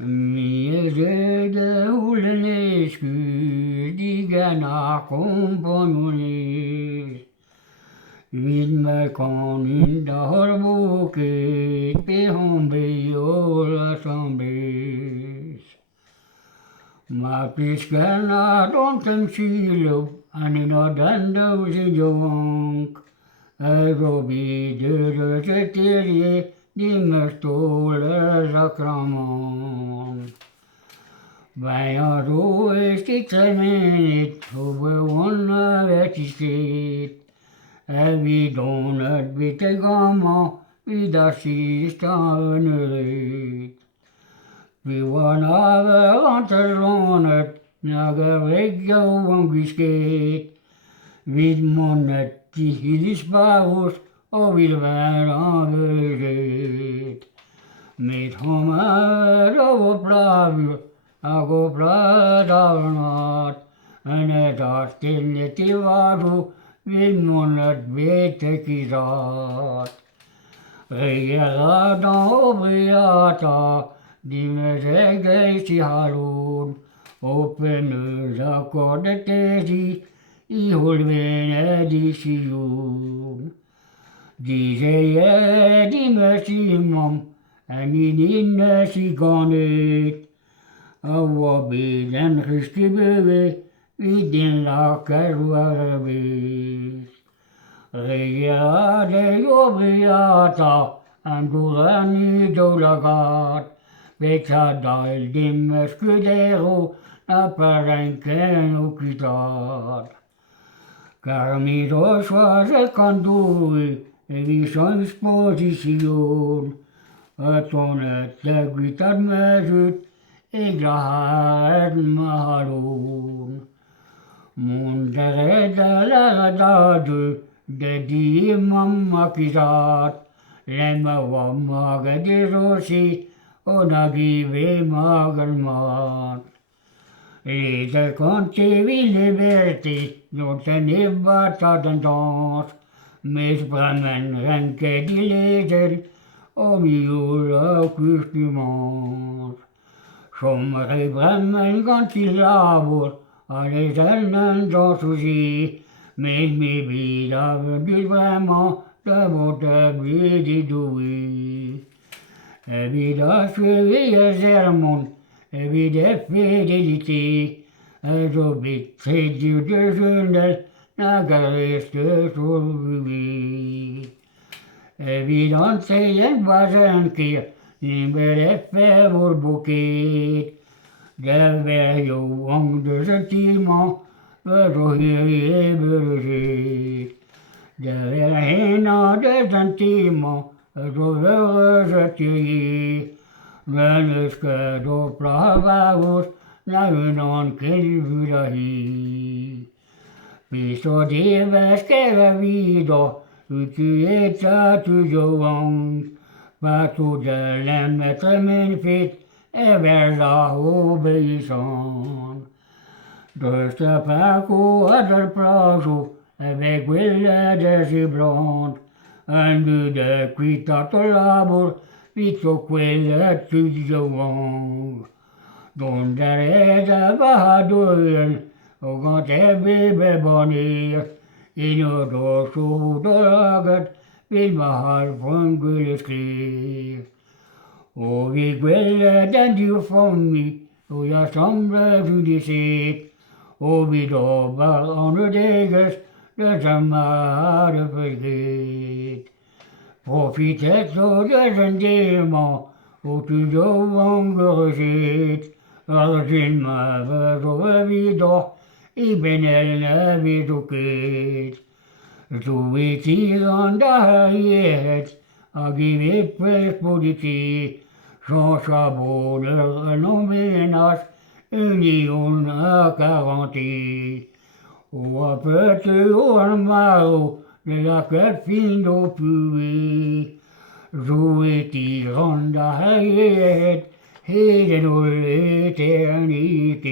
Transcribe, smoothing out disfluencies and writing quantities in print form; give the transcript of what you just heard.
Miezede ulnescu digana componunis, vidme conin darbuke pe hombeiola sambes. Ma piscana dontem silo, anino dando zidonk, robi de reterie, dimestole sacramon. Bij een roe is die tremenit, over wonder werd die steed. En wie doen het witte gamma, wie dat zie staan reed. Wie wanneer want er lonet, na geregio ongeskeed. Wie monet die hilisbaus, o wie weer aangereed. Met homer over blavur, ako bladavnat, en het astille tivaru, vil monet vete kirat. Regera obriata, die me zegleisi halun, open akkoorde tesi, i hulven edisiun. Die zei die me simam, en in siganet, awa beden gestibbe, wie den lakker wees. Regea de obriata, en durani dolagat, Petra dail dim scudero, a parenken ukitat. Carmiros was a candui, e vi sans position, a tonet de guitar mesut, e grahad mahalun. Mundere de la dadu, de di mamma kisat, lemma wamma gadirosi, onagive magalmat. Lite conti vi liberti, non teneva tendance, mes bremmen renke die leder, om jula kustumans. Sommige bremmen ganti labor, alle zelden dan souci, mes me vida du vraiment, de botte vidi doui. Vida suivia sermon, vid fidelité, zo beträgt de Sünder, nagareste survie. Vid anseien vasenke, nimmer vår buket, det var jo ångde så timer, för så hög beröset. Det var hena dessa timer, så vöröset jag men ska då plava oss när någon kilvura hi. Vi så det väskera vida, uti etsa tujoang, patu de lämmetre min fit, everla obeison. Dösta paco adar plazo, avec quella desiblant, en du de quitato labor, Vitto quella tugiovang, donde era bahadur, o gante bebe bonir, in odo sudoragat, vil mahal fungulsklir. O vi quella den du fommi, o ja sombra judisit, o vi dobar onodegas, det samare förget. Profitet så den dema, och tu jovangeresit, arsin ma verove vida, i benelne viduket. Tu vitiran dahet, agi vippes buditi, sans saboner nomenas, union a garanti. O a petit ormao, de la fin d'au puits, jouet-il ronda hayet, et de l'éternité.